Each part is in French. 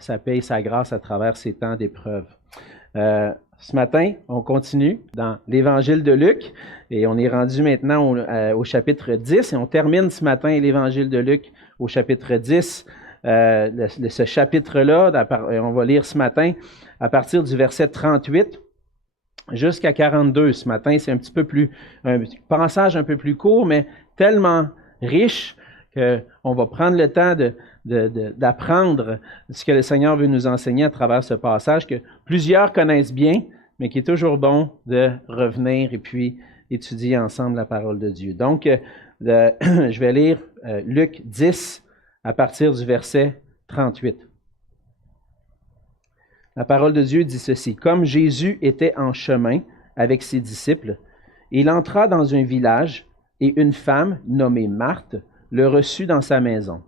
sa paix et sa grâce à travers ces temps d'épreuve. Ce matin, on continue dans l'Évangile de Luc et on est rendu maintenant au chapitre 10 et on termine ce matin l'Évangile de Luc au chapitre 10. Ce chapitre-là, on va lire ce matin à partir du verset 38 jusqu'à 42. Ce matin, c'est un passage un peu plus court, mais tellement riche qu'on va prendre le temps d'apprendre ce que le Seigneur veut nous enseigner à travers ce passage que plusieurs connaissent bien, mais qui est toujours bon de revenir et puis étudier ensemble la parole de Dieu. Donc, je vais lire Luc 10 à partir du verset 38. La parole de Dieu dit ceci: « Comme Jésus était en chemin avec ses disciples, il entra dans un village et une femme nommée Marthe le reçut dans sa maison.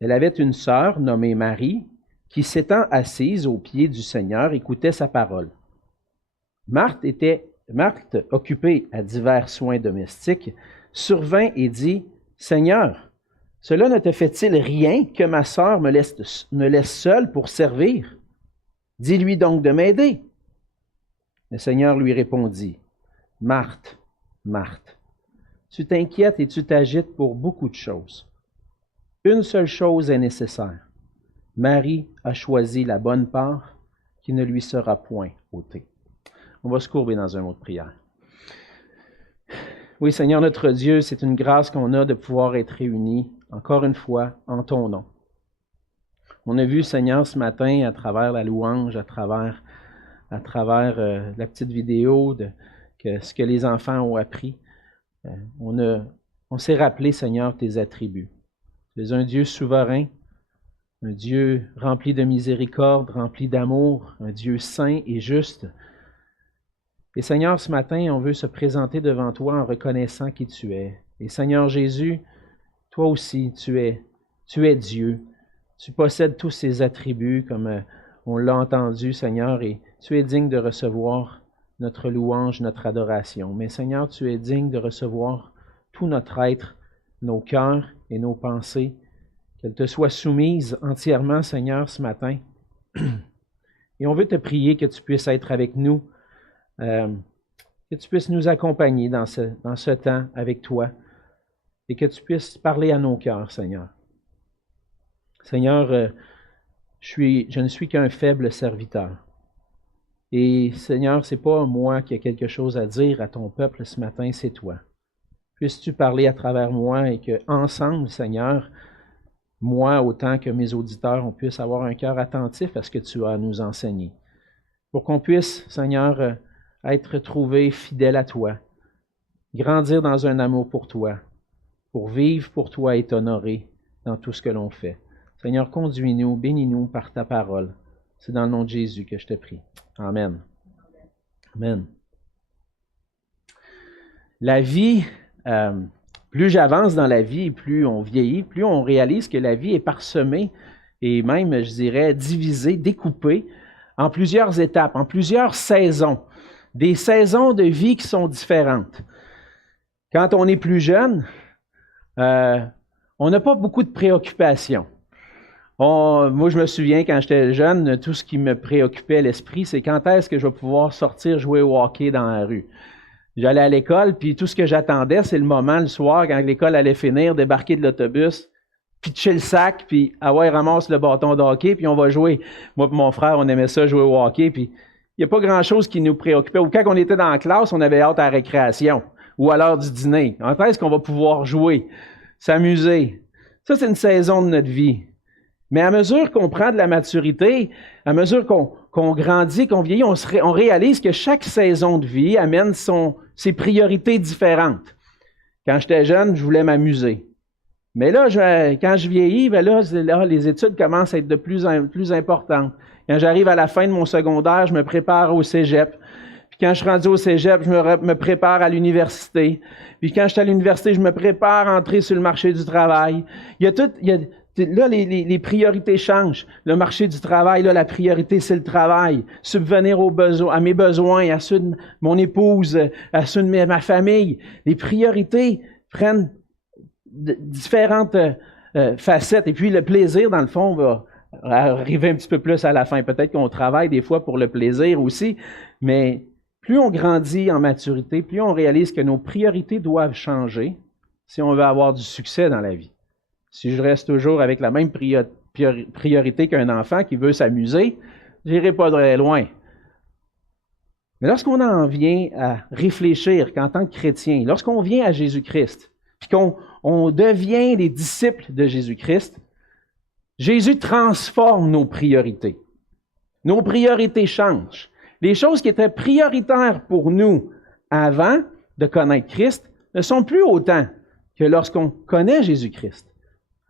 Elle avait une sœur nommée Marie qui, s'étant assise aux pieds du Seigneur, écoutait sa parole. Marthe, occupée à divers soins domestiques, survint et dit: « Seigneur, cela ne te fait-il rien que ma sœur me laisse seule pour servir? Dis-lui donc de m'aider. » Le Seigneur lui répondit: « Marthe, Marthe, tu t'inquiètes et tu t'agites pour beaucoup de choses. Une seule chose est nécessaire. Marie a choisi la bonne part qui ne lui sera point ôtée. » On va se courber dans un mot de prière. Oui, Seigneur notre Dieu, c'est une grâce qu'on a de pouvoir être réunis, encore une fois, en ton nom. On a vu, Seigneur, ce matin, à travers la louange, à travers la petite vidéo de ce que les enfants ont appris, on s'est rappelé, Seigneur, tes attributs. Tu es un Dieu souverain, un Dieu rempli de miséricorde, rempli d'amour, un Dieu saint et juste. Et Seigneur, ce matin, on veut se présenter devant toi en reconnaissant qui tu es. Et Seigneur Jésus, toi aussi, tu es Dieu. Tu possèdes tous ces attributs comme on l'a entendu, Seigneur, et tu es digne de recevoir notre louange, notre adoration. Mais Seigneur, tu es digne de recevoir tout notre être, nos cœurs et nos pensées, qu'elles te soient soumises entièrement, Seigneur, ce matin. Et on veut te prier que tu puisses être avec nous, que tu puisses nous accompagner dans ce temps avec toi et que tu puisses parler à nos cœurs, Seigneur. Seigneur, je ne suis qu'un faible serviteur. Et Seigneur, ce n'est pas moi qui ai quelque chose à dire à ton peuple ce matin, c'est toi. Puisses-tu parler à travers moi et qu'ensemble, Seigneur, moi autant que mes auditeurs, on puisse avoir un cœur attentif à ce que tu as à nous enseigner. Pour qu'on puisse, Seigneur, être trouvé fidèle à toi, grandir dans un amour pour toi, pour vivre pour toi et t'honorer dans tout ce que l'on fait. Seigneur, conduis-nous, bénis-nous par ta parole. C'est dans le nom de Jésus que je te prie. Amen. Amen. La vie, plus j'avance dans la vie, plus on vieillit, plus on réalise que la vie est parsemée et même, je dirais, divisée, découpée en plusieurs étapes, en plusieurs saisons. Des saisons de vie qui sont différentes. Quand on est plus jeune, on n'a pas beaucoup de préoccupations. Moi, je me souviens, quand j'étais jeune, tout ce qui me préoccupait à l'esprit, c'est quand est-ce que je vais pouvoir sortir jouer au hockey dans la rue. J'allais à l'école, puis tout ce que j'attendais, c'est le moment, le soir, quand l'école allait finir, débarquer de l'autobus, pitcher le sac, puis ramasse le bâton de hockey, puis on va jouer. Moi et mon frère, on aimait ça, jouer au hockey, puis il n'y a pas grand-chose qui nous préoccupait. Ou quand on était dans la classe, on avait hâte à la récréation, ou à l'heure du dîner. Quand est-ce qu'on va pouvoir jouer, s'amuser? Ça, c'est une saison de notre vie. Mais à mesure qu'on prend de la maturité, à mesure qu'on grandit, qu'on vieillit, on réalise que chaque saison de vie amène ses priorités différentes. Quand j'étais jeune, je voulais m'amuser. Mais là, quand je vieillis, là, les études commencent à être de plus en plus importantes. Quand j'arrive à la fin de mon secondaire, je me prépare au cégep. Puis quand je suis rendu au cégep, je me prépare à l'université. Puis quand je suis à l'université, je me prépare à entrer sur le marché du travail. Là, les priorités changent. Le marché du travail, là, la priorité, c'est le travail. Subvenir à mes besoins, à ceux de mon épouse, à ceux de ma famille. Les priorités prennent différentes facettes. Et puis, le plaisir, dans le fond, va arriver un petit peu plus à la fin. Peut-être qu'on travaille des fois pour le plaisir aussi, mais plus on grandit en maturité, plus on réalise que nos priorités doivent changer si on veut avoir du succès dans la vie. Si je reste toujours avec la même priorité qu'un enfant qui veut s'amuser, je n'irai pas très loin. Mais lorsqu'on en vient à réfléchir qu'en tant que chrétien, lorsqu'on vient à Jésus-Christ, puis qu'on devient les disciples de Jésus-Christ, Jésus transforme nos priorités. Nos priorités changent. Les choses qui étaient prioritaires pour nous avant de connaître Christ ne sont plus autant que lorsqu'on connaît Jésus-Christ.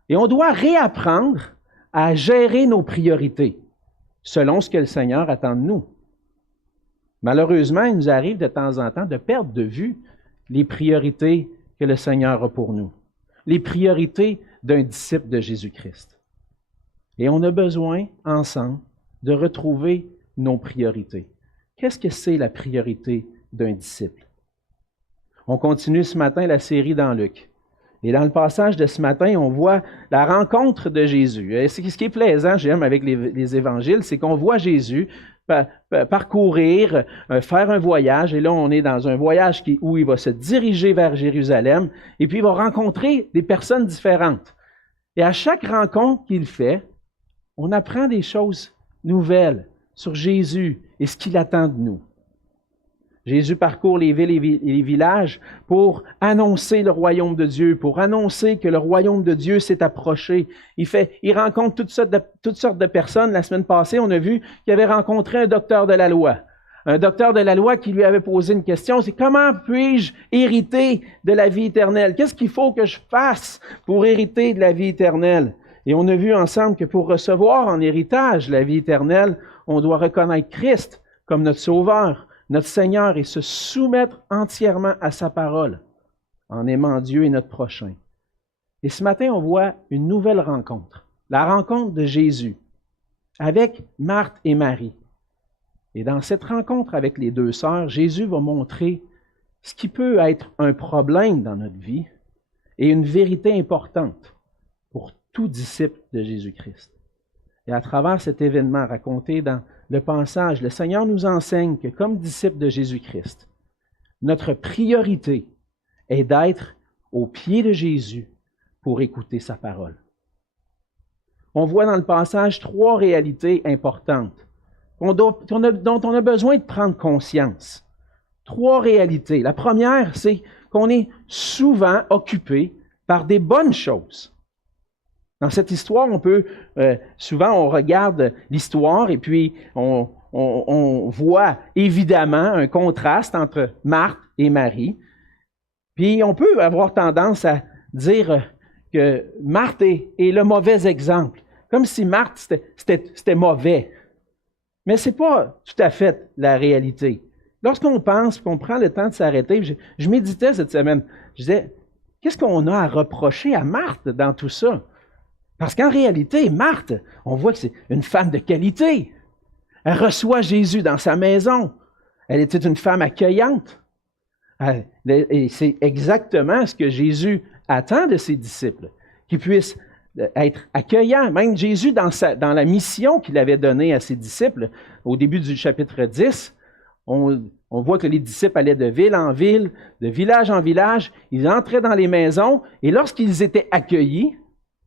Et on doit réapprendre à gérer nos priorités selon ce que le Seigneur attend de nous. Malheureusement, il nous arrive de temps en temps de perdre de vue les priorités que le Seigneur a pour nous, les priorités d'un disciple de Jésus-Christ. Et on a besoin, ensemble, de retrouver nos priorités. Qu'est-ce que c'est la priorité d'un disciple? On continue ce matin la série dans Luc. Et dans le passage de ce matin, on voit la rencontre de Jésus. Et ce qui est plaisant, j'aime, avec les évangiles, c'est qu'on voit Jésus parcourir, faire un voyage. Et là, on est dans un voyage où il va se diriger vers Jérusalem. Et puis, il va rencontrer des personnes différentes. Et à chaque rencontre qu'il fait, on apprend des choses nouvelles sur Jésus et ce qu'il attend de nous. Jésus parcourt les villes et les villages pour annoncer le royaume de Dieu, pour annoncer que le royaume de Dieu s'est approché. Il rencontre toutes sortes de personnes. La semaine passée, on a vu qu'il avait rencontré un docteur de la loi. Un docteur de la loi qui lui avait posé une question, c'est comment puis-je hériter de la vie éternelle? Qu'est-ce qu'il faut que je fasse pour hériter de la vie éternelle? Et on a vu ensemble que pour recevoir en héritage la vie éternelle, on doit reconnaître Christ comme notre Sauveur, notre Seigneur, et se soumettre entièrement à sa parole, en aimant Dieu et notre prochain. Et ce matin, on voit une nouvelle rencontre, la rencontre de Jésus avec Marthe et Marie. Et dans cette rencontre avec les deux sœurs, Jésus va montrer ce qui peut être un problème dans notre vie et une vérité importante pour tout disciple de Jésus-Christ. Et à travers cet événement raconté dans le passage, le Seigneur nous enseigne que comme disciples de Jésus-Christ, notre priorité est d'être au pied de Jésus pour écouter sa parole. On voit dans le passage 3 réalités importantes dont on a besoin de prendre conscience. 3 réalités. La première, c'est qu'on est souvent occupé par des bonnes choses. Dans cette histoire, souvent on regarde l'histoire et puis on voit évidemment un contraste entre Marthe et Marie. Puis on peut avoir tendance à dire que Marthe est le mauvais exemple, comme si Marthe c'était mauvais. Mais ce n'est pas tout à fait la réalité. Lorsqu'on pense, qu'on prend le temps de s'arrêter, je méditais cette semaine, je disais, qu'est-ce qu'on a à reprocher à Marthe dans tout ça? Parce qu'en réalité, Marthe, on voit que c'est une femme de qualité. Elle reçoit Jésus dans sa maison. Elle était une femme accueillante. Et c'est exactement ce que Jésus attend de ses disciples, qu'ils puissent être accueillants. Même Jésus, dans la mission qu'il avait donnée à ses disciples, au début du chapitre 10, on voit que les disciples allaient de ville en ville, de village en village. Ils entraient dans les maisons et lorsqu'ils étaient accueillis,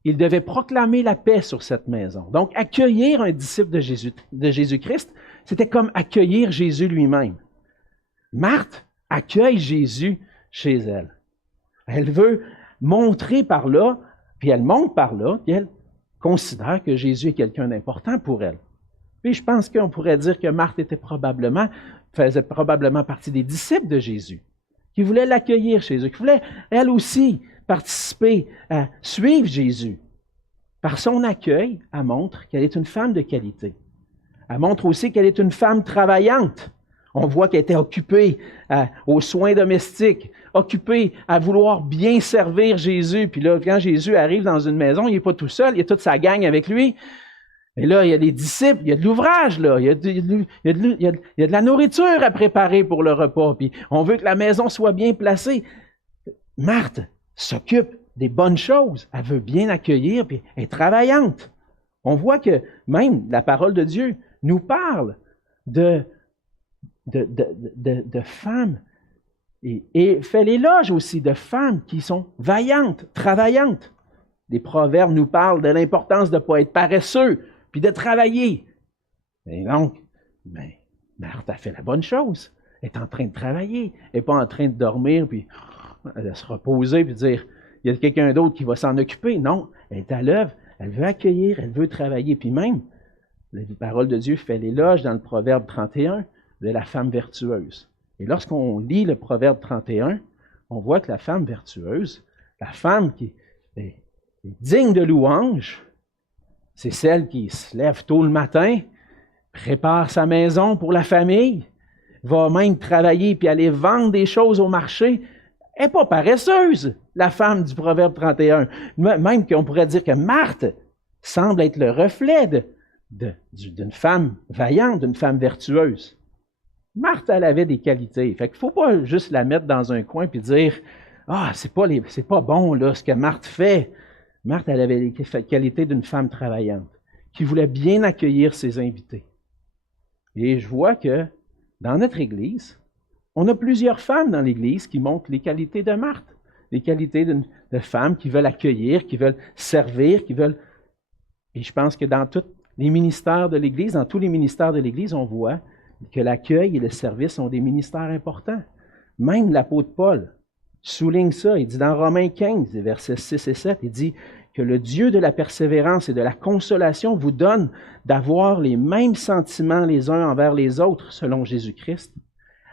ils devaient proclamer la paix sur cette maison. Donc, accueillir un disciple de Jésus-Christ, c'était comme accueillir Jésus lui-même. Marthe accueille Jésus chez elle. Elle veut montrer par là, puis elle montre par là, qu'elle considère que Jésus est quelqu'un d'important pour elle. Puis je pense qu'on pourrait dire que Marthe faisait probablement partie des disciples de Jésus, qui voulaient l'accueillir chez eux, qui voulaient, elle aussi, participer à suivre Jésus. Par son accueil, elle montre qu'elle est une femme de qualité. Elle montre aussi qu'elle est une femme travaillante. On voit qu'elle était occupée aux soins domestiques, occupée à vouloir bien servir Jésus. Puis là, quand Jésus arrive dans une maison, il n'est pas tout seul, il y a toute sa gang avec lui. Et là, il y a des disciples, il y a de l'ouvrage, là, il y a de la nourriture à préparer pour le repas. Puis on veut que la maison soit bien placée. Marthe s'occupe des bonnes choses. Elle veut bien accueillir, puis elle est travaillante. On voit que même la parole de Dieu nous parle de femmes et fait l'éloge aussi de femmes qui sont vaillantes, travaillantes. Les proverbes nous parlent de l'importance de ne pas être paresseux, puis de travailler. Et donc, Marthe a fait la bonne chose. Elle est en train de travailler. Elle n'est pas en train de dormir, puis de se reposer, puis dire, il y a quelqu'un d'autre qui va s'en occuper. Non, elle est à l'œuvre. Elle veut accueillir, elle veut travailler. Puis même, la parole de Dieu fait l'éloge dans le Proverbe 31 de la femme vertueuse. Et lorsqu'on lit le Proverbe 31, on voit que la femme vertueuse, la femme qui est digne de louange, c'est celle qui se lève tôt le matin, prépare sa maison pour la famille, va même travailler puis aller vendre des choses au marché. Elle n'est pas paresseuse, la femme du Proverbe 31. Même qu'on pourrait dire que Marthe semble être le reflet d'une femme vaillante, d'une femme vertueuse. Marthe, elle avait des qualités. Fait qu'il ne faut pas juste la mettre dans un coin et dire « Ah, c'est pas bon là, ce que Marthe fait. » Marthe, elle avait les qualités d'une femme travaillante qui voulait bien accueillir ses invités. Et je vois que dans notre Église, on a plusieurs femmes dans l'Église qui montrent les qualités de Marthe, les qualités de femmes qui veulent accueillir, qui veulent servir, qui veulent... Et je pense que dans tous les ministères de l'Église, dans tous les ministères de l'Église, on voit que l'accueil et le service sont des ministères importants. Même l'apôtre Paul souligne ça. Il dit dans Romains 15, versets 6 et 7, il dit que le Dieu de la persévérance et de la consolation vous donne d'avoir les mêmes sentiments les uns envers les autres selon Jésus-Christ,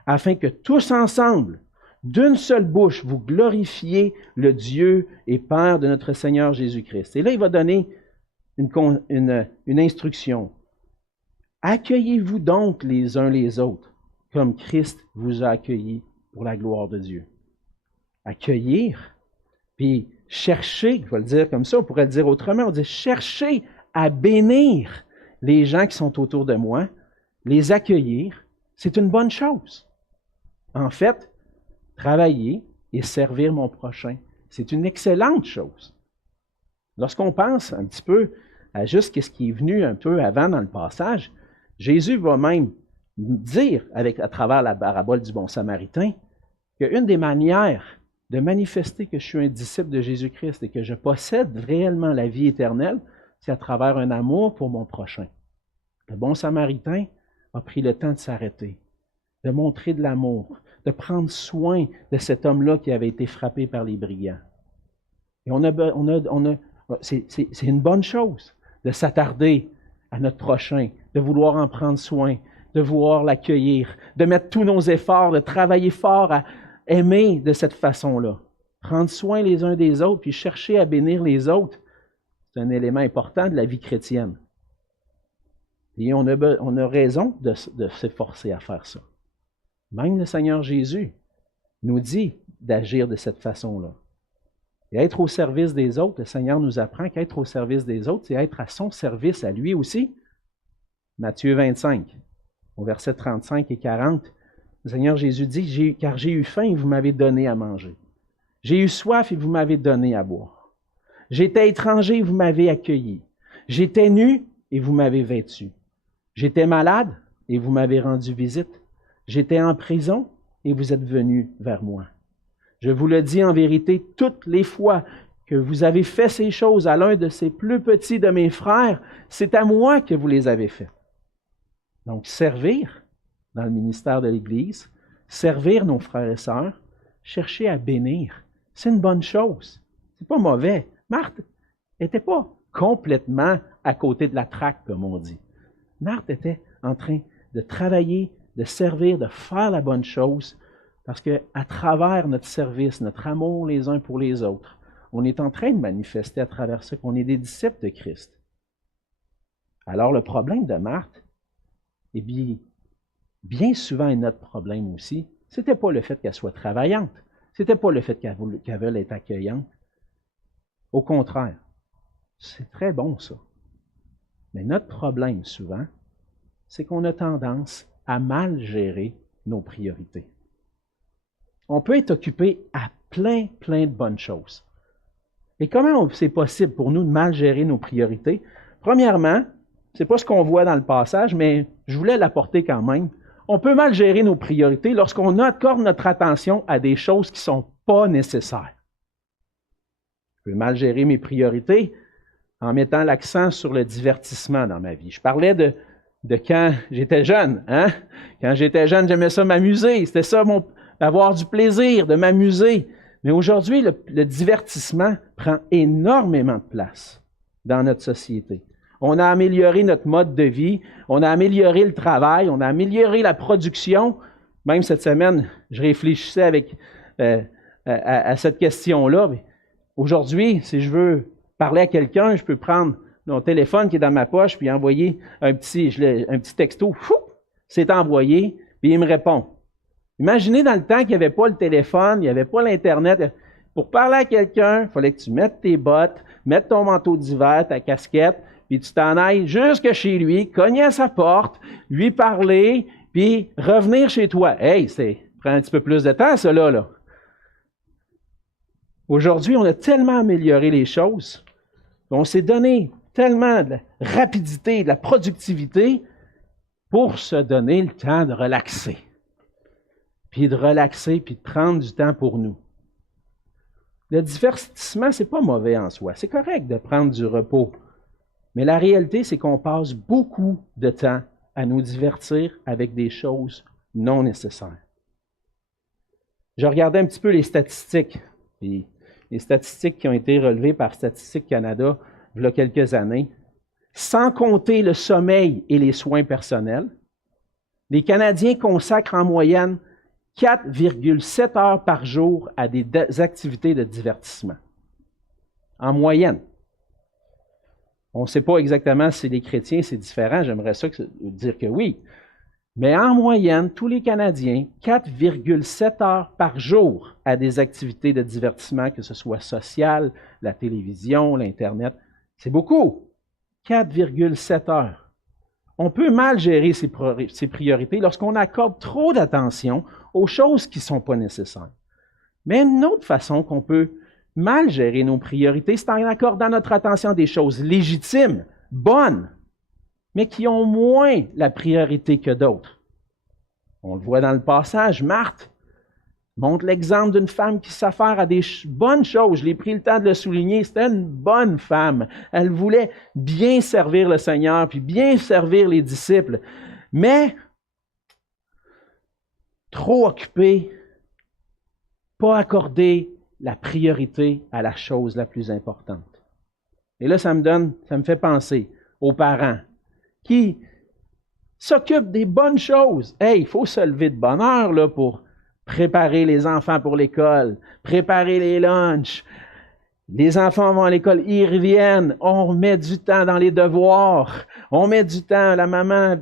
afin que tous ensemble, d'une seule bouche, vous glorifiez le Dieu et Père de notre Seigneur Jésus-Christ. Et là, il va donner une instruction. Accueillez-vous donc les uns les autres, comme Christ vous a accueillis pour la gloire de Dieu. Accueillir, puis chercher, je vais le dire comme ça, on pourrait le dire autrement, on dit chercher à bénir les gens qui sont autour de moi, les accueillir, c'est une bonne chose. En fait, travailler et servir mon prochain, c'est une excellente chose. Lorsqu'on pense un petit peu à juste ce qui est venu un peu avant dans le passage, Jésus va même dire, à travers la parabole du bon samaritain, qu'une des manières de manifester que je suis un disciple de Jésus-Christ et que je possède réellement la vie éternelle, c'est à travers un amour pour mon prochain. Le bon samaritain a pris le temps de s'arrêter, de montrer de l'amour, de prendre soin de cet homme-là qui avait été frappé par les brigands. Et c'est une bonne chose de s'attarder à notre prochain, de vouloir en prendre soin, de vouloir l'accueillir, de mettre tous nos efforts, de travailler fort à aimer de cette façon-là. Prendre soin les uns des autres, puis chercher à bénir les autres, c'est un élément important de la vie chrétienne. Et on a raison de s'efforcer à faire ça. Même le Seigneur Jésus nous dit d'agir de cette façon-là. Et être au service des autres, le Seigneur nous apprend qu'être au service des autres, c'est être à son service, à lui aussi. Matthieu 25, au verset 35 et 40, le Seigneur Jésus dit, « Car j'ai eu faim et vous m'avez donné à manger. J'ai eu soif et vous m'avez donné à boire. J'étais étranger et vous m'avez accueilli. J'étais nu et vous m'avez vêtu. J'étais malade et vous m'avez rendu visite. J'étais en prison et vous êtes venus vers moi. Je vous le dis en vérité, toutes les fois que vous avez fait ces choses à l'un de ces plus petits de mes frères, c'est à moi que vous les avez faites. » Donc, servir dans le ministère de l'Église, servir nos frères et sœurs, chercher à bénir, c'est une bonne chose. C'est pas mauvais. Marthe n'était pas complètement à côté de la traque, comme on dit. Marthe était en train de travailler, de servir, de faire la bonne chose, parce qu'à travers notre service, notre amour les uns pour les autres, on est en train de manifester à travers ça qu'on est des disciples de Christ. Alors le problème de Marthe, et bien souvent est notre problème aussi, ce n'était pas le fait qu'elle soit travaillante, ce n'était pas le fait qu'elle veuille être accueillante. Au contraire, c'est très bon ça. Mais notre problème souvent, c'est qu'on a tendance à mal gérer nos priorités. On peut être occupé à plein de bonnes choses. Et comment c'est possible pour nous de mal gérer nos priorités? Premièrement, ce n'est pas ce qu'on voit dans le passage, mais je voulais l'apporter quand même. On peut mal gérer nos priorités lorsqu'on accorde notre attention à des choses qui ne sont pas nécessaires. Je peux mal gérer mes priorités en mettant l'accent sur le divertissement dans ma vie. Je parlais de quand j'étais jeune. Hein? Quand j'étais jeune, j'aimais ça m'amuser. C'était ça, avoir du plaisir, de m'amuser. Mais aujourd'hui, le divertissement prend énormément de place dans notre société. On a amélioré notre mode de vie, on a amélioré le travail, on a amélioré la production. Même cette semaine, je réfléchissais à cette question-là. Aujourd'hui, si je veux parler à quelqu'un, je peux prendre mon téléphone qui est dans ma poche puis envoyer un petit texto. C'est envoyé, puis il me répond. Imaginez dans le temps qu'il n'y avait pas le téléphone, il n'y avait pas l'Internet. Pour parler à quelqu'un, il fallait que tu mettes tes bottes, mettes ton manteau d'hiver, ta casquette, puis tu t'en ailles jusque chez lui, cogner à sa porte, lui parler, puis revenir chez toi. Hey, ça prend un petit peu plus de temps, ça là. Aujourd'hui, on a tellement amélioré les choses, on s'est donné tellement de la rapidité, de la productivité pour se donner le temps de relaxer. Puis de prendre du temps pour nous. Le divertissement, ce n'est pas mauvais en soi. C'est correct de prendre du repos. Mais la réalité, c'est qu'on passe beaucoup de temps à nous divertir avec des choses non nécessaires. Je regardais un petit peu les statistiques. Les statistiques qui ont été relevées par Statistique Canada il y a quelques années. Sans compter le sommeil et les soins personnels, les Canadiens consacrent en moyenne 4,7 heures par jour à des activités de divertissement. En moyenne. On ne sait pas exactement si les chrétiens, c'est différent. J'aimerais ça dire que oui. Mais en moyenne, tous les Canadiens, 4,7 heures par jour à des activités de divertissement, que ce soit social, la télévision, l'Internet. C'est beaucoup. 4,7 heures. On peut mal gérer ses priorités lorsqu'on accorde trop d'attention aux choses qui ne sont pas nécessaires. Mais une autre façon qu'on peut mal gérer nos priorités, c'est en accordant notre attention à des choses légitimes, bonnes, mais qui ont moins la priorité que d'autres. On le voit dans le passage, Marthe montre l'exemple d'une femme qui s'affaire à des bonnes choses. Je l'ai pris le temps de le souligner, c'était une bonne femme. Elle voulait bien servir le Seigneur, puis bien servir les disciples, mais trop occupée, pas accordée la priorité à la chose la plus importante. Et là, ça me fait penser aux parents qui s'occupent des bonnes choses. Hey, il faut se lever de bonne heure là, pour préparer les enfants pour l'école, préparer les lunchs. Les enfants vont à l'école, ils reviennent, on met du temps dans les devoirs, on met du temps, la maman,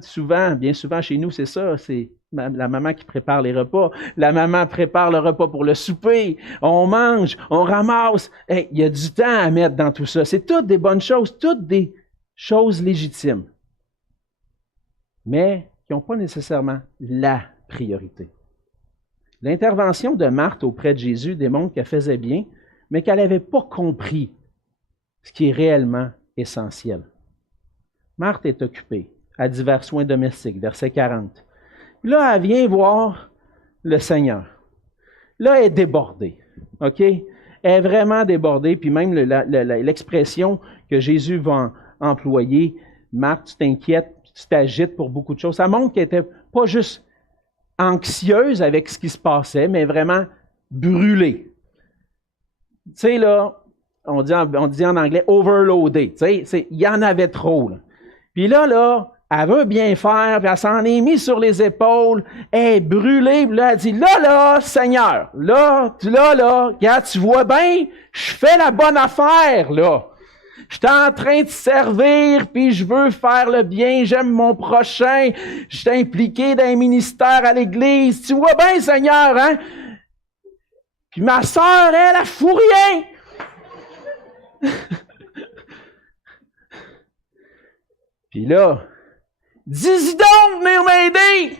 bien souvent chez nous, c'est ça, c'est la maman qui prépare les repas, la maman prépare le repas pour le souper, on mange, on ramasse, hey, il y a du temps à mettre dans tout ça. C'est toutes des bonnes choses, toutes des choses légitimes, mais qui n'ont pas nécessairement la priorité. L'intervention de Marthe auprès de Jésus démontre qu'elle faisait bien, mais qu'elle n'avait pas compris ce qui est réellement essentiel. Marthe est occupée à divers soins domestiques, verset 40. Là, elle vient voir le Seigneur. Là, elle est débordée. OK? Elle est vraiment débordée, puis même l'expression que Jésus va employer, Marthe, tu t'inquiètes, tu t'agites pour beaucoup de choses, ça montre qu'elle n'était pas juste anxieuse avec ce qui se passait, mais vraiment brûlée. Tu sais, là, on dit en anglais « overloadé ». Tu sais, il y en avait trop. Là. Puis là, elle veut bien faire, puis elle s'en est mise sur les épaules, elle est brûlée, puis là, elle dit « Là, Seigneur, là, regarde, tu vois bien, je fais la bonne affaire, là. Je suis en train de servir, puis je veux faire le bien, j'aime mon prochain, je suis impliqué dans un ministère à l'Église. Tu vois bien, Seigneur, hein? » Puis ma sœur, elle fout rien. Puis là, dis-y donc, venir m'aider.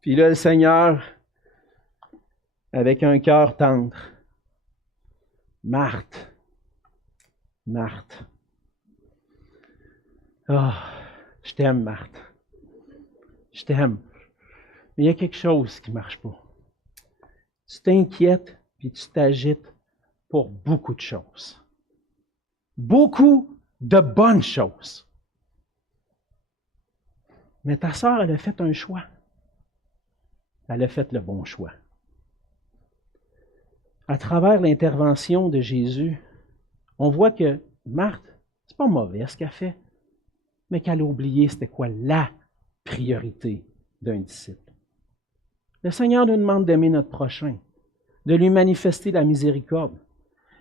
Puis là, le Seigneur, avec un cœur tendre, Marthe, Marthe. Ah, je t'aime, Marthe. Je t'aime. Mais il y a quelque chose qui ne marche pas. Tu t'inquiètes puis tu t'agites pour beaucoup de choses. Beaucoup de bonnes choses. Mais ta sœur, elle a fait un choix. Elle a fait le bon choix. À travers l'intervention de Jésus, on voit que Marthe, c'est pas mauvais ce qu'elle fait, mais qu'elle a oublié c'était quoi la priorité d'un disciple. Le Seigneur nous demande d'aimer notre prochain, de lui manifester la miséricorde,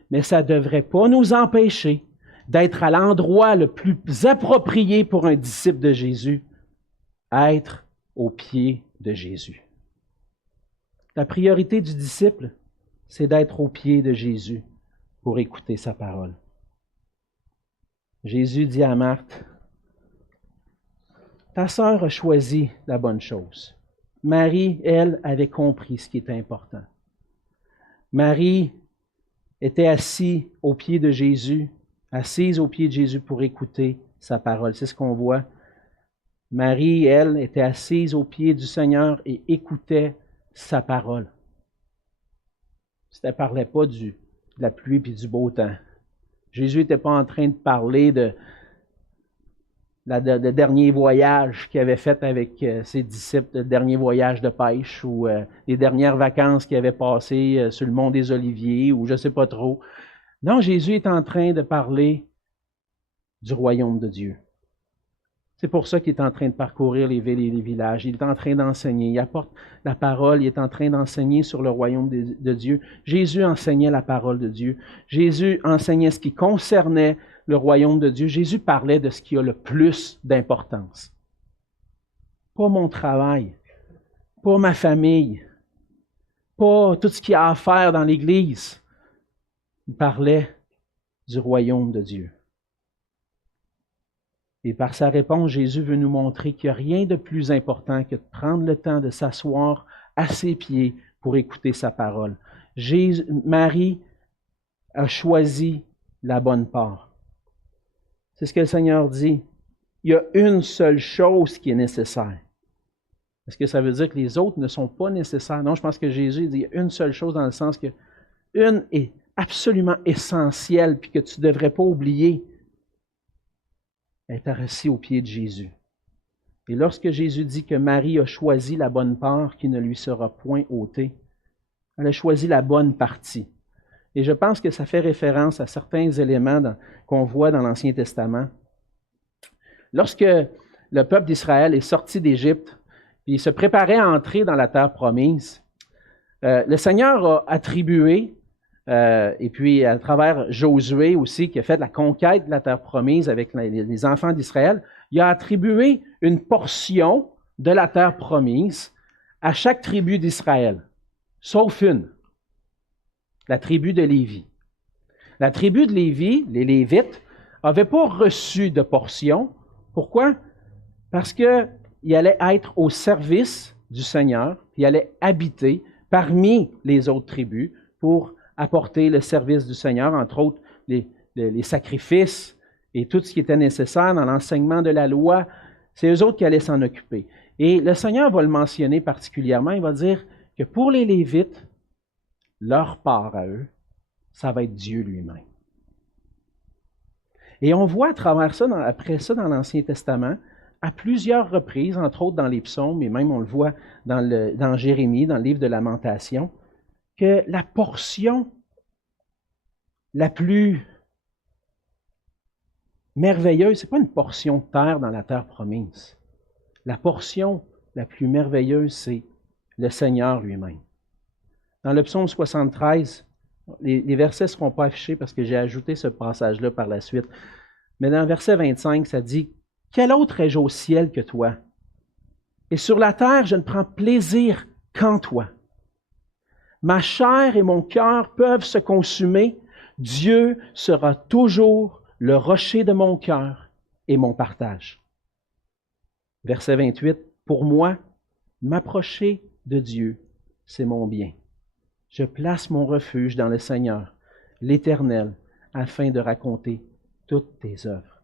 mais ça ne devrait pas nous empêcher d'être à l'endroit le plus approprié pour un disciple de Jésus, être aux pieds de Jésus. La priorité du disciple, c'est d'être aux pieds de Jésus pour écouter sa parole. Jésus dit à Marthe, « Ta sœur a choisi la bonne chose. Marie, elle, avait compris ce qui était important. Marie était assise aux pieds de Jésus pour écouter sa parole. » C'est ce qu'on voit. Marie, elle, était assise aux pieds du Seigneur et écoutait sa parole. Ça ne parlait pas de la pluie et du beau temps. Jésus n'était pas en train de parler de dernier voyage qu'il avait fait avec ses disciples, le dernier voyage de pêche ou les dernières vacances qu'il avait passées sur le mont des Oliviers ou je ne sais pas trop. Non, Jésus est en train de parler du royaume de Dieu. C'est pour ça qu'il est en train de parcourir les villes et les villages. Il est en train d'enseigner. Il apporte la parole. Il est en train d'enseigner sur le royaume de Dieu. Jésus enseignait la parole de Dieu. Jésus enseignait ce qui concernait le royaume de Dieu. Jésus parlait de ce qui a le plus d'importance. Pas mon travail, pas ma famille, pas tout ce qu'il y a à faire dans l'Église. Il parlait du royaume de Dieu. Et par sa réponse, Jésus veut nous montrer qu'il n'y a rien de plus important que de prendre le temps de s'asseoir à ses pieds pour écouter sa parole. Marie a choisi la bonne part. C'est ce que le Seigneur dit. Il y a une seule chose qui est nécessaire. Est-ce que ça veut dire que les autres ne sont pas nécessaires? Non, je pense que Jésus dit une seule chose dans le sens que une est absolument essentielle puis que tu ne devrais pas oublier. Être assis aux pieds de Jésus. Et lorsque Jésus dit que Marie a choisi la bonne part qui ne lui sera point ôtée, elle a choisi la bonne partie. Et je pense que ça fait référence à certains éléments qu'on voit dans l'Ancien Testament. Lorsque le peuple d'Israël est sorti d'Égypte, puis il se préparait à entrer dans la terre promise, le Seigneur a attribué et puis à travers Josué aussi, qui a fait la conquête de la terre promise avec les enfants d'Israël, il a attribué une portion de la terre promise à chaque tribu d'Israël, sauf une, la tribu de Lévi. La tribu de Lévi, les Lévites, n'avait pas reçu de portion. Pourquoi? Parce qu'il allait être au service du Seigneur, il allait habiter parmi les autres tribus pour apporter le service du Seigneur, entre autres les sacrifices et tout ce qui était nécessaire dans l'enseignement de la loi. C'est eux autres qui allaient s'en occuper. Et le Seigneur va le mentionner particulièrement. Il va dire que pour les Lévites, leur part à eux, ça va être Dieu lui-même. Et on voit à travers ça, après ça, dans l'Ancien Testament, à plusieurs reprises, entre autres dans les psaumes, et même on le voit dans Jérémie, dans le livre de Lamentation, que la portion la plus merveilleuse, ce n'est pas une portion de terre dans la terre promise. La portion la plus merveilleuse, c'est le Seigneur lui-même. Dans le psaume 73, les versets ne seront pas affichés parce que j'ai ajouté ce passage-là par la suite. Mais dans le verset 25, ça dit « Quel autre ai-je au ciel que toi? Et sur la terre, je ne prends plaisir qu'en toi. Ma chair et mon cœur peuvent se consumer. Dieu sera toujours le rocher de mon cœur et mon partage. » Verset 28, « Pour moi, m'approcher de Dieu, c'est mon bien. Je place mon refuge dans le Seigneur, l'Éternel, afin de raconter toutes tes œuvres.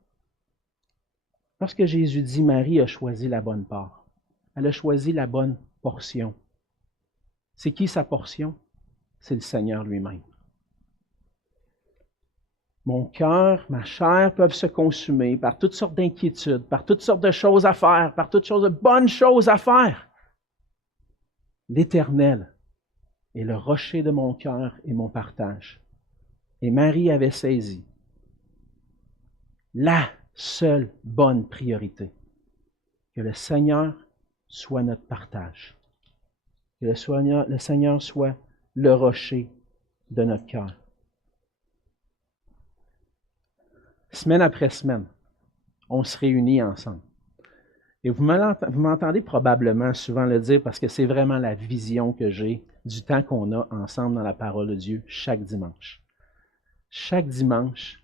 Lorsque Jésus dit, Marie a choisi la bonne part, elle a choisi la bonne portion. C'est qui sa portion? C'est le Seigneur lui-même. Mon cœur, ma chair peuvent se consumer par toutes sortes d'inquiétudes, par toutes sortes de choses à faire, par toutes sortes de bonnes choses à faire. L'Éternel est le rocher de mon cœur et mon partage. Et Marie avait saisi la seule bonne priorité, que le Seigneur soit notre partage, que le Seigneur soit le rocher de notre cœur. Semaine après semaine, on se réunit ensemble. Et vous m'entendez probablement souvent le dire parce que c'est vraiment la vision que j'ai du temps qu'on a ensemble dans la parole de Dieu chaque dimanche. Chaque dimanche,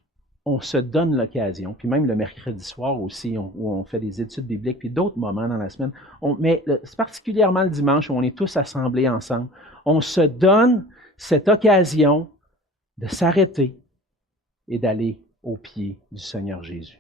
on se donne l'occasion, puis même le mercredi soir aussi, où on fait des études bibliques, puis d'autres moments dans la semaine, mais c'est particulièrement le dimanche où on est tous assemblés ensemble, on se donne cette occasion de s'arrêter et d'aller aux pieds du Seigneur Jésus.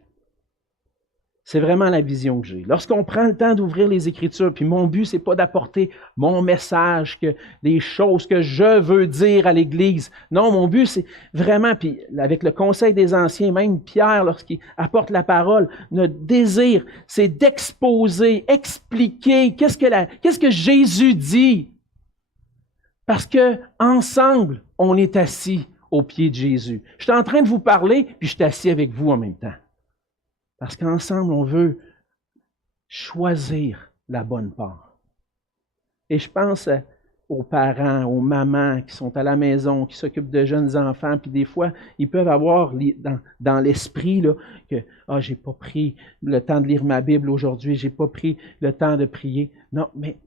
C'est vraiment la vision que j'ai. Lorsqu'on prend le temps d'ouvrir les Écritures, puis mon but, c'est pas d'apporter mon message, les choses que je veux dire à l'Église. Non, mon but, c'est vraiment, puis avec le conseil des anciens, même Pierre, lorsqu'il apporte la parole, notre désir, c'est d'exposer, expliquer qu'est-ce que Jésus dit. Parce que ensemble, on est assis aux pieds de Jésus. Je suis en train de vous parler, puis je suis assis avec vous en même temps. Parce qu'ensemble, on veut choisir la bonne part. Et je pense aux parents, aux mamans qui sont à la maison, qui s'occupent de jeunes enfants, puis des fois, ils peuvent avoir dans l'esprit là, que « j'ai pas pris le temps de lire ma Bible aujourd'hui, j'ai pas pris le temps de prier. » Non, mais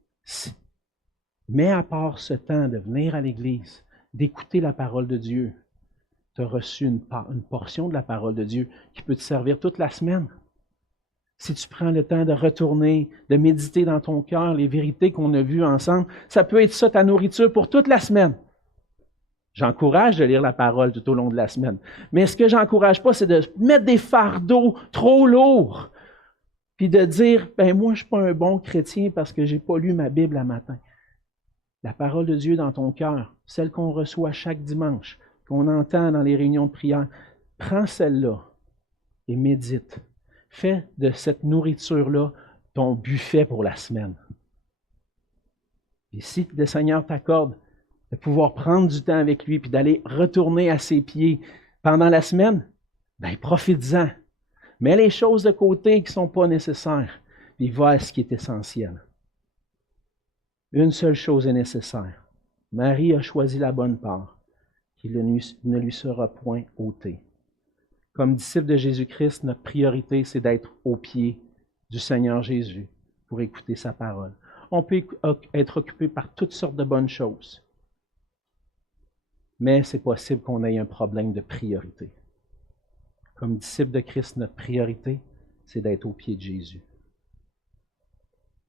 mets à part ce temps de venir à l'Église, d'écouter la parole de Dieu. Tu as reçu une portion de la parole de Dieu qui peut te servir toute la semaine. Si tu prends le temps de retourner, de méditer dans ton cœur les vérités qu'on a vues ensemble, ça peut être ça ta nourriture pour toute la semaine. J'encourage de lire la parole tout au long de la semaine. Mais ce que j'encourage pas, c'est de mettre des fardeaux trop lourds, puis de dire, moi je suis pas un bon chrétien parce que j'ai pas lu ma Bible à matin. La parole de Dieu dans ton cœur, celle qu'on reçoit chaque dimanche, qu'on entend dans les réunions de prière, prends celle-là et médite. Fais de cette nourriture-là ton buffet pour la semaine. Et si le Seigneur t'accorde de pouvoir prendre du temps avec lui puis d'aller retourner à ses pieds pendant la semaine, profite-en. Mets les choses de côté qui ne sont pas nécessaires, puis va à ce qui est essentiel. Une seule chose est nécessaire. Marie a choisi la bonne part, qui ne lui sera point ôtée. Comme disciple de Jésus-Christ, notre priorité, c'est d'être aux pieds du Seigneur Jésus pour écouter sa parole. On peut être occupé par toutes sortes de bonnes choses, mais c'est possible qu'on ait un problème de priorité. Comme disciple de Christ, notre priorité, c'est d'être aux pieds de Jésus.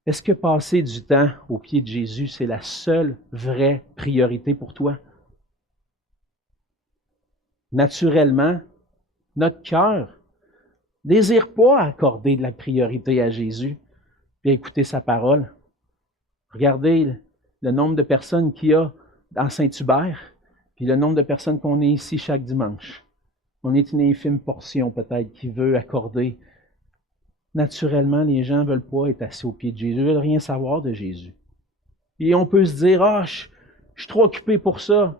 Est-ce que passer du temps aux pieds de Jésus, c'est la seule vraie priorité pour toi? Naturellement, notre cœur ne désire pas accorder de la priorité à Jésus et écouter sa parole. Regardez le nombre de personnes qu'il y a dans Saint-Hubert, puis le nombre de personnes qu'on est ici chaque dimanche. On est une infime portion peut-être qui veut accorder. Naturellement, les gens ne veulent pas être assis aux pieds de Jésus, ils ne veulent rien savoir de Jésus. Et on peut se dire, je suis trop occupé pour ça.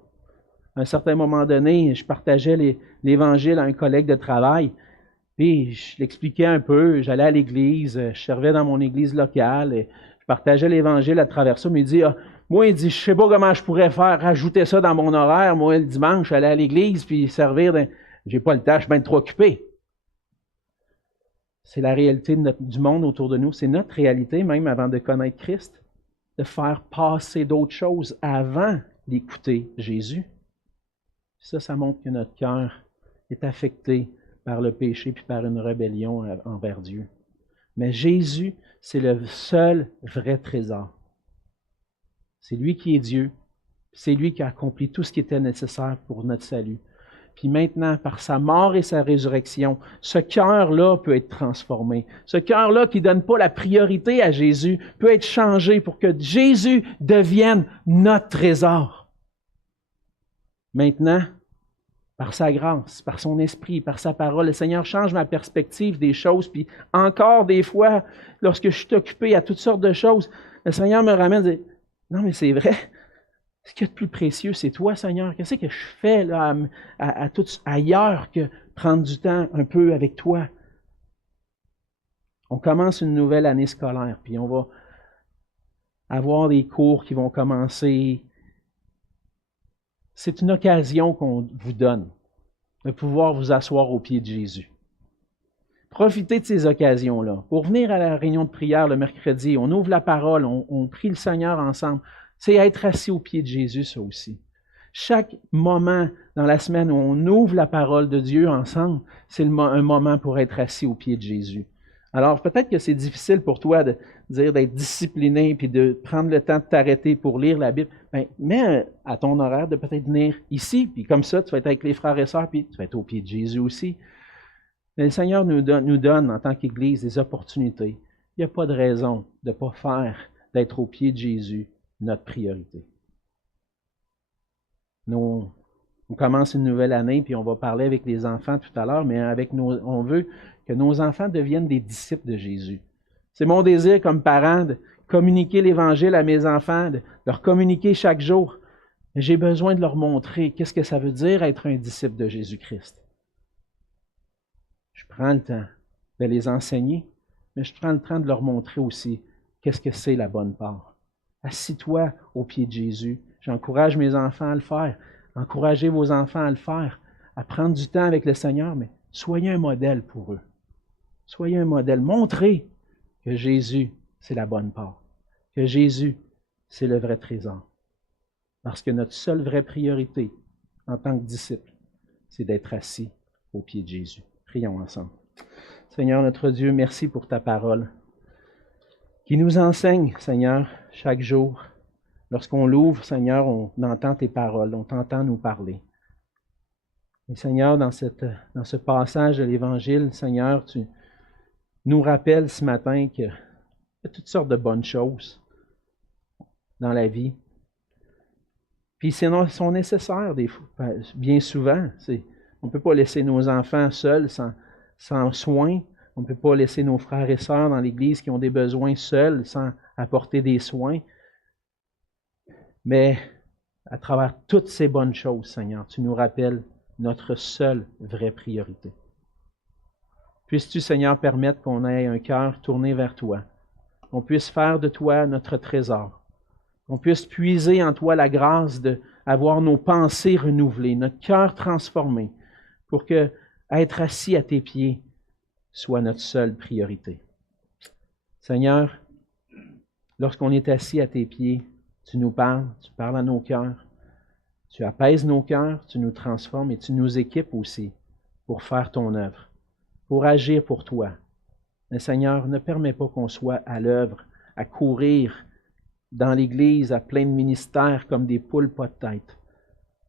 À un certain moment donné, je partageais l'Évangile à un collègue de travail, puis je l'expliquais un peu, j'allais à l'église, je servais dans mon église locale, et je partageais l'Évangile à travers ça, mais il dit, moi, il dit, je sais pas comment je pourrais faire rajouter ça dans mon horaire, moi, le dimanche, aller à l'église, puis servir, j'ai pas le temps, je suis bien trop occupé. C'est la réalité du monde autour de nous, c'est notre réalité, même avant de connaître Christ, de faire passer d'autres choses avant d'écouter Jésus. Ça montre que notre cœur est affecté par le péché puis par une rébellion envers Dieu. Mais Jésus, c'est le seul vrai trésor. C'est lui qui est Dieu. C'est lui qui a accompli tout ce qui était nécessaire pour notre salut. puis maintenant, par sa mort et sa résurrection, ce cœur-là peut être transformé. Ce cœur-là qui ne donne pas la priorité à Jésus peut être changé pour que Jésus devienne notre trésor. Maintenant, par sa grâce, par son esprit, par sa parole, le Seigneur change ma perspective des choses, puis encore des fois, lorsque je suis occupé à toutes sortes de choses, le Seigneur me ramène et dit, non mais c'est vrai, ce qu'il y a de plus précieux, c'est toi, Seigneur. Qu'est-ce que je fais là, ailleurs que prendre du temps un peu avec toi? On commence une nouvelle année scolaire, puis on va avoir des cours qui vont commencer. C'est une occasion qu'on vous donne de pouvoir vous asseoir au pied de Jésus. Profitez de ces occasions-là. Pour venir à la réunion de prière le mercredi, on ouvre la parole, on prie le Seigneur ensemble. C'est être assis au pied de Jésus, ça aussi. Chaque moment dans la semaine où on ouvre la parole de Dieu ensemble, c'est un moment pour être assis au pied de Jésus. Alors, peut-être que c'est difficile pour toi de dire d'être discipliné puis de prendre le temps de t'arrêter pour lire la Bible. Bien, mets à ton horaire de peut-être venir ici, puis comme ça, tu vas être avec les frères et sœurs, puis tu vas être au pied de Jésus aussi. Mais le Seigneur nous donne en tant qu'Église des opportunités. Il n'y a pas de raison de ne pas faire d'être au pied de Jésus notre priorité. On commence une nouvelle année, puis on va parler avec les enfants tout à l'heure, mais on veut que nos enfants deviennent des disciples de Jésus. C'est mon désir comme parent de communiquer l'Évangile à mes enfants, de leur communiquer chaque jour. Mais j'ai besoin de leur montrer qu'est-ce que ça veut dire être un disciple de Jésus-Christ. Je prends le temps de les enseigner, mais je prends le temps de leur montrer aussi qu'est-ce que c'est la bonne part. Assis-toi au pied de Jésus. J'encourage mes enfants à le faire. Encouragez vos enfants à le faire, à prendre du temps avec le Seigneur, mais soyez un modèle pour eux. Soyez un modèle. Montrez que Jésus, c'est la bonne part. Que Jésus, c'est le vrai trésor. Parce que notre seule vraie priorité en tant que disciple, c'est d'être assis au pied de Jésus. Prions ensemble. Seigneur notre Dieu, merci pour ta parole qui nous enseigne, Seigneur, chaque jour. Lorsqu'on l'ouvre, Seigneur, on entend tes paroles, on t'entend nous parler. Et Seigneur, dans ce passage de l'Évangile, Seigneur, tu nous rappelles ce matin qu'il y a toutes sortes de bonnes choses dans la vie. Puis ils sont nécessaires bien souvent. On ne peut pas laisser nos enfants seuls, sans soins. On ne peut pas laisser nos frères et sœurs dans l'Église qui ont des besoins seuls, sans apporter des soins. Mais à travers toutes ces bonnes choses, Seigneur, tu nous rappelles notre seule vraie priorité. Puisses-tu, Seigneur, permettre qu'on ait un cœur tourné vers toi, qu'on puisse faire de toi notre trésor, qu'on puisse puiser en toi la grâce d'avoir nos pensées renouvelées, notre cœur transformé, pour que être assis à tes pieds soit notre seule priorité. Seigneur, lorsqu'on est assis à tes pieds, tu nous parles, tu parles à nos cœurs, tu apaises nos cœurs, tu nous transformes et tu nous équipes aussi pour faire ton œuvre, pour agir pour toi. Mais Seigneur, ne permets pas qu'on soit à l'œuvre, à courir dans l'Église à plein de ministères comme des poules pas de tête,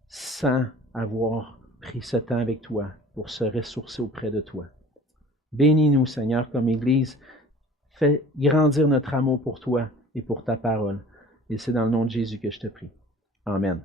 sans avoir pris ce temps avec toi pour se ressourcer auprès de toi. Bénis-nous, Seigneur, comme Église. Fais grandir notre amour pour toi et pour ta parole. Et c'est dans le nom de Jésus que je te prie. Amen.